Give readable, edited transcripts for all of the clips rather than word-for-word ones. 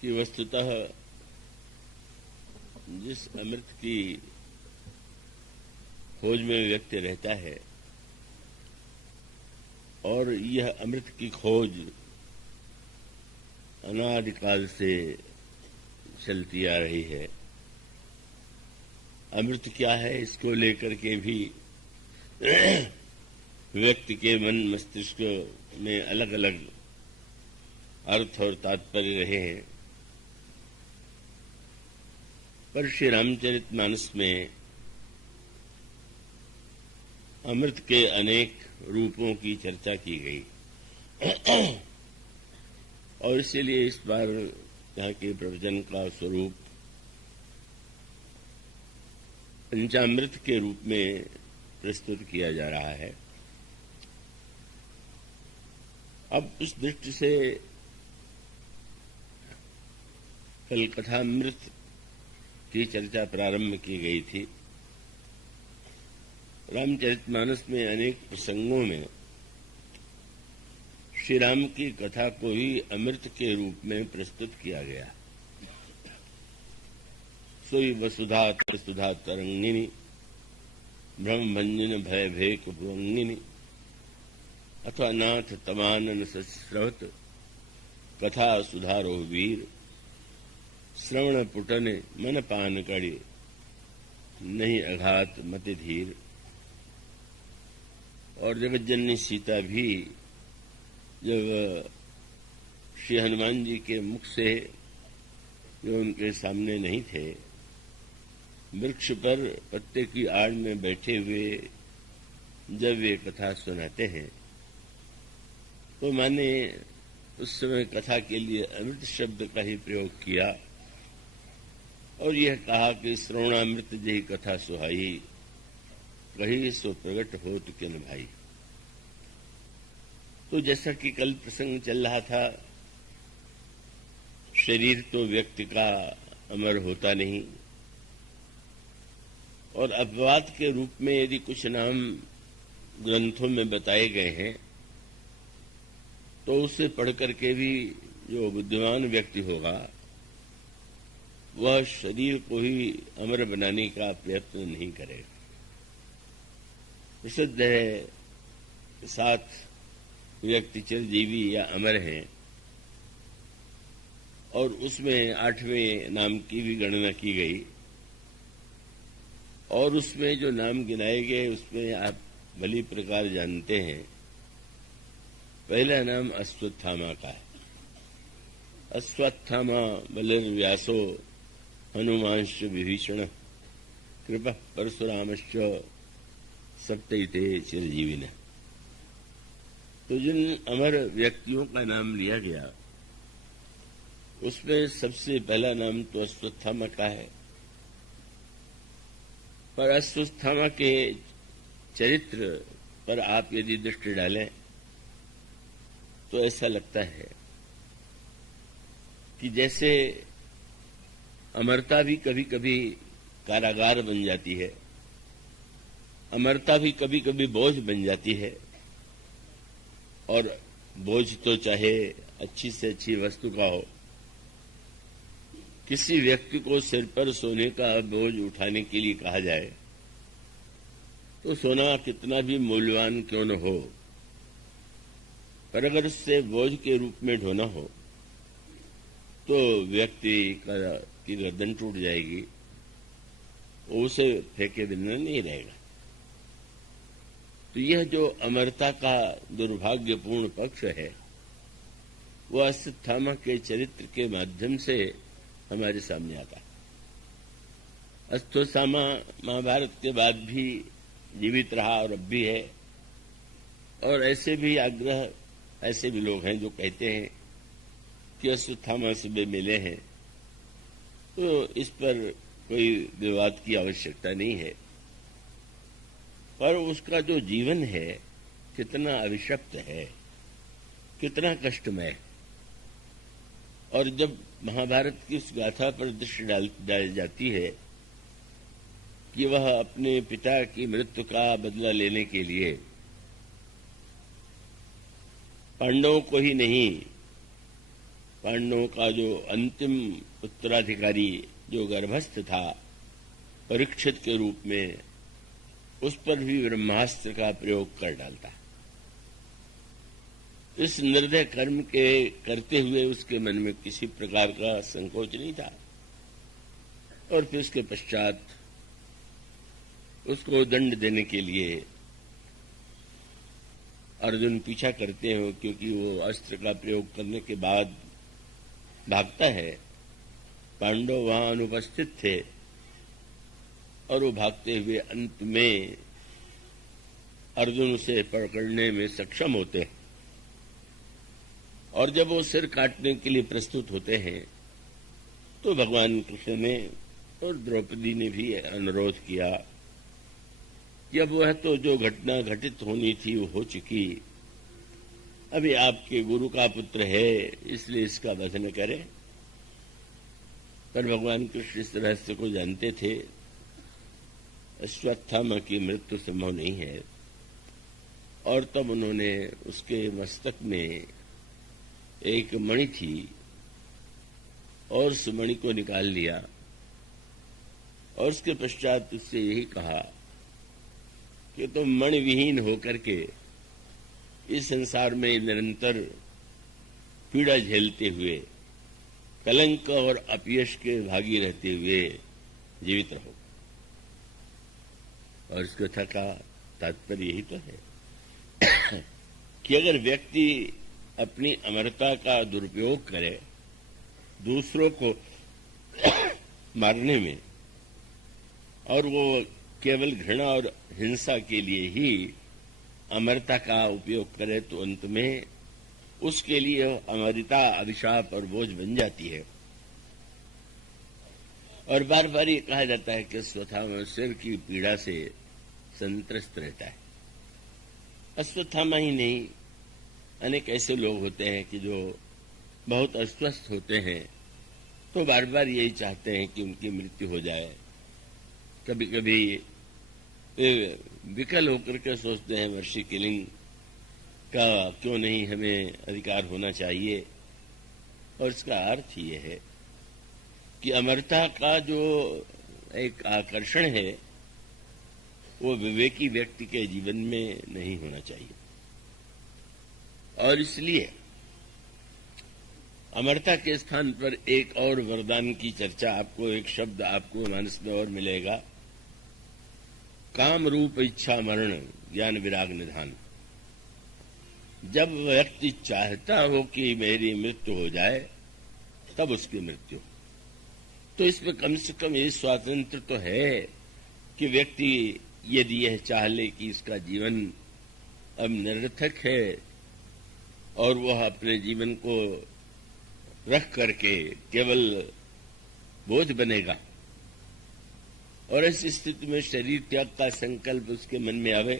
कि वस्तुतः जिस अमृत की खोज में व्यक्ति रहता है और यह अमृत की खोज अनादिकाल से चलती आ रही है। अमृत क्या है, इसको लेकर के भी व्यक्ति के मन मस्तिष्क में अलग अलग अर्थ और तात्पर्य रहे हैं। पर श्री रामचरितमानस में अमृत के अनेक रूपों की चर्चा की गई और इसीलिए इस बार यहाँ के प्रवचन का स्वरूप पंचामृत के रूप में प्रस्तुत किया जा रहा है। अब उस दृष्टि से कल कथामृत की चर्चा प्रारंभ की गई थी। रामचरितमानस में अनेक प्रसंगों में श्री राम की कथा को ही अमृत के रूप में प्रस्तुत किया गया। सोई वसुधा सुधा तरंगिनी ब्रह्मभंजन भय भेक भुवंगिनी अथवा नाथ तमानन सस्रवत कथा सुधारो वीर श्रवण पुटन मन पान कड़ी नहीं अघात मति धीर। और जगज्जननी सीता भी जब श्री हनुमान जी के मुख से जो उनके सामने नहीं थे, वृक्ष पर पत्ते की आड़ में बैठे हुए जब वे कथा सुनाते हैं तो माने उस समय कथा के लिए अमृत शब्द का ही प्रयोग किया और यह कहा कि श्रवणामृत जही कथा सुहाई कही सो प्रगट होत किन भाई। तो जैसा कि कल प्रसंग चल रहा था, शरीर तो व्यक्ति का अमर होता नहीं और अपवाद के रूप में यदि कुछ नाम ग्रंथों में बताए गए हैं तो उसे पढ़ करके भी जो बुद्धिमान व्यक्ति होगा वह शरीर को ही अमर बनाने का प्रयत्न नहीं करेगा। प्रसिद्ध है 7 व्यक्ति चिरजीवी या अमर हैं और उसमें 8वें नाम की भी गणना की गई और उसमें जो नाम गिनाए गए उसमें आप भली प्रकार जानते हैं। पहला नाम अश्वत्थामा का है। अश्वत्थामा बलिर्व्यासो हनुमांश्च विभीषण कृपा परशुरामश्च सप्तैते चिरजीविन। तो जिन अमर व्यक्तियों का नाम लिया गया उसमें सबसे पहला नाम तो अश्वत्थामा का है। पर अश्वत्थामा के चरित्र पर आप यदि दृष्टि डालें तो ऐसा लगता है कि जैसे अमरता भी कभी कभी कारागार बन जाती है, अमरता भी कभी कभी बोझ बन जाती है और बोझ तो चाहे अच्छी से अच्छी वस्तु का हो। किसी व्यक्ति को सिर पर सोने का बोझ उठाने के लिए कहा जाए तो सोना कितना भी मूल्यवान क्यों न हो, पर अगर उससे बोझ के रूप में ढोना हो तो व्यक्ति की गर्दन टूट जाएगी, उसे फेंके बिना नहीं रहेगा। तो यह जो अमरता का दुर्भाग्यपूर्ण पक्ष है वह अश्वत्थामा के चरित्र के माध्यम से हमारे सामने आता है। अश्वत्थामा महाभारत के बाद भी जीवित रहा और अब भी है और ऐसे भी लोग हैं जो कहते हैं कि अश्वत्थामा से वे मिले हैं। तो इस पर कोई विवाद की आवश्यकता नहीं है, पर उसका जो जीवन है कितना अभिशप्त है, कितना कष्टमय। और जब महाभारत की उस गाथा पर दृष्टि डाली जाती है कि वह अपने पिता की मृत्यु का बदला लेने के लिए पांडवों को ही नहीं पांडवों का जो अंतिम उत्तराधिकारी जो गर्भस्थ था परीक्षित के रूप में, उस पर भी ब्रह्मास्त्र का प्रयोग कर डालता। इस निर्दय कर्म के करते हुए उसके मन में किसी प्रकार का संकोच नहीं था। और फिर उसके पश्चात उसको दंड देने के लिए अर्जुन पीछा करते हो, क्योंकि वो अस्त्र का प्रयोग करने के बाद भागता है। पांडव वहां अनुपस्थित थे और वो भागते हुए अंत में अर्जुन उसे पकड़ने में सक्षम होते हैं। और जब वो सिर काटने के लिए प्रस्तुत होते हैं तो भगवान कृष्ण ने और द्रौपदी ने भी अनुरोध किया कि अब वह तो जो घटना घटित होनी थी वो हो चुकी, अभी आपके गुरु का पुत्र है इसलिए इसका वध न करें। पर भगवान कृष्ण इस रहस्य को जानते थे, अश्वत्थामा की मृत्यु संभव नहीं है। और तब उन्होंने उसके मस्तक में एक मणि थी और उस मणि को निकाल लिया और उसके पश्चात उससे यही कहा कि तुम मणि विहीन होकर के इस संसार में निरंतर पीड़ा झेलते हुए कलंक और अपयश के भागी रहते हुए जीवित रहो। और इस कथा का तात्पर्य यही तो है कि अगर व्यक्ति अपनी अमरता का दुरुपयोग करे दूसरों को मारने में, और वो केवल घृणा और हिंसा के लिए ही अमरता का उपयोग करे, तो अंत में उसके लिए अमरता अभिशाप और बोझ बन जाती है। और बार बार ये कहा जाता है कि अश्वत्थामा सिर की पीड़ा से संत्रस्त रहता है। अश्वत्थामा ही नहीं, अनेक ऐसे लोग होते हैं कि जो बहुत अस्वस्थ होते हैं तो बार बार यही चाहते हैं कि उनकी मृत्यु हो जाए। कभी कभी विकल होकर के सोचते हैं मर्सी किलिंग का क्यों नहीं हमें अधिकार होना चाहिए। और इसका अर्थ ये है कि अमरता का जो एक आकर्षण है वो विवेकी व्यक्ति के जीवन में नहीं होना चाहिए। और इसलिए अमरता के स्थान पर एक और वरदान की चर्चा आपको, एक शब्द आपको मानस में और मिलेगा, काम रूप इच्छा मरण ज्ञान विराग निधान। जब व्यक्ति चाहता हो कि मेरी मृत्यु हो जाए तब उसकी मृत्यु। तो इसमें कम से कम ये स्वातंत्र तो है कि व्यक्ति यदि यह चाह ले कि इसका जीवन अब निरर्थक है और वह अपने जीवन को रख करके केवल बोझ बनेगा, और ऐसी स्थिति में शरीर त्याग का संकल्प उसके मन में आवे।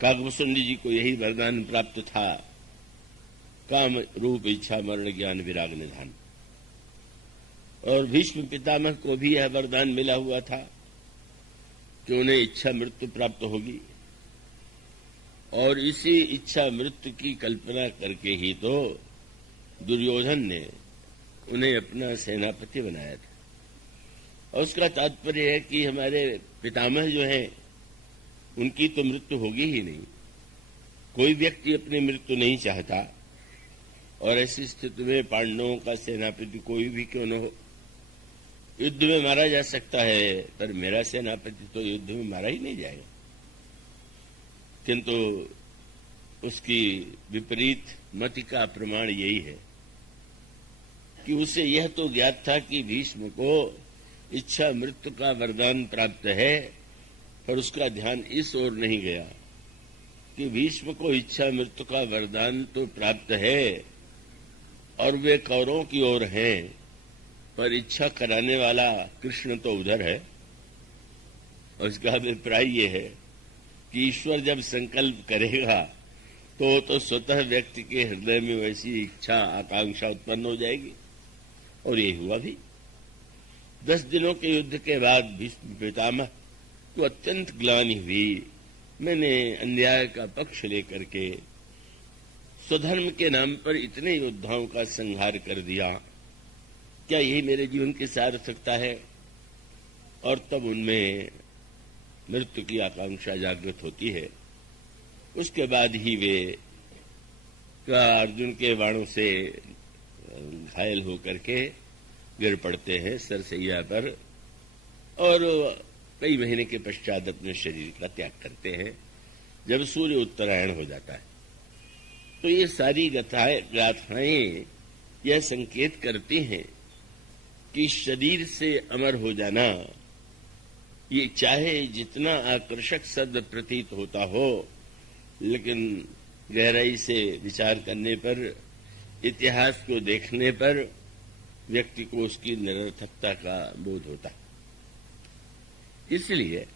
काकभूषुंडी जी को यही वरदान प्राप्त था, काम रूप इच्छा मरण ज्ञान विराग निधान। और भीष्म पितामह को भी यह वरदान मिला हुआ था कि उन्हें इच्छा मृत्यु प्राप्त होगी। और इसी इच्छा मृत्यु की कल्पना करके ही तो दुर्योधन ने उन्हें अपना सेनापति बनाया था। और उसका तात्पर्य है कि हमारे पितामह जो हैं उनकी तो मृत्यु होगी ही नहीं। कोई व्यक्ति अपनी मृत्यु नहीं चाहता, और ऐसी स्थिति में पांडवों का सेनापति कोई भी क्यों न हो, युद्ध में मारा जा सकता है, पर मेरा सेनापति तो युद्ध में मारा ही नहीं जाएगा। किंतु उसकी विपरीत मति का प्रमाण यही है कि उसे यह तो ज्ञात था कि भीष्म को इच्छा मृत्यु का वरदान प्राप्त है, पर उसका ध्यान इस ओर नहीं गया कि भीष्म को इच्छा मृत्यु का वरदान तो प्राप्त है और वे कौरवों की ओर हैं, पर इच्छा कराने वाला कृष्ण तो उधर है। और इसका अभिप्राय ये है कि ईश्वर जब संकल्प करेगा तो स्वतः व्यक्ति के हृदय में वैसी इच्छा आकांक्षा उत्पन्न हो जाएगी। और ये हुआ भी। 10 दिनों के युद्ध के बाद भीष्म पितामह को अत्यंत ग्लानि हुई। मैंने अन्याय का पक्ष लेकर के स्वधर्म के नाम पर इतने योद्धाओं का संहार कर दिया, क्या यही मेरे जीवन की सार्थकता है? और तब उनमें मृत्यु की आकांक्षा जागृत होती है। उसके बाद ही वे अर्जुन के बाणों से घायल होकर के गिर पड़ते हैं सरसैया पर और कई महीने के पश्चात अपने शरीर का त्याग करते हैं जब सूर्य उत्तरायण हो जाता है। तो ये सारी गाथाएं यह संकेत करती हैं कि शरीर से अमर हो जाना ये चाहे जितना आकर्षक शब्द प्रतीत होता हो, लेकिन गहराई से विचार करने पर, इतिहास को देखने पर व्यक्ति को उसकी निरर्थकता का बोध होता है। इसलिए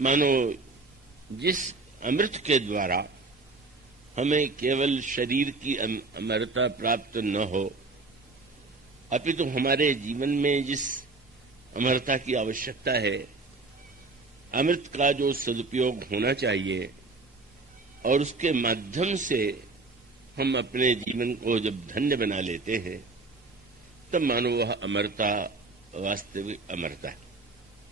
मानो जिस अमृत के द्वारा हमें केवल शरीर की अमरता प्राप्त न हो, अपितु हमारे जीवन में जिस अमरता की आवश्यकता है, अमृत का जो सदुपयोग होना चाहिए और उसके माध्यम से हम अपने जीवन को जब धन्य बना लेते हैं, तब मानो वह अमरता वास्तविक अमरता है।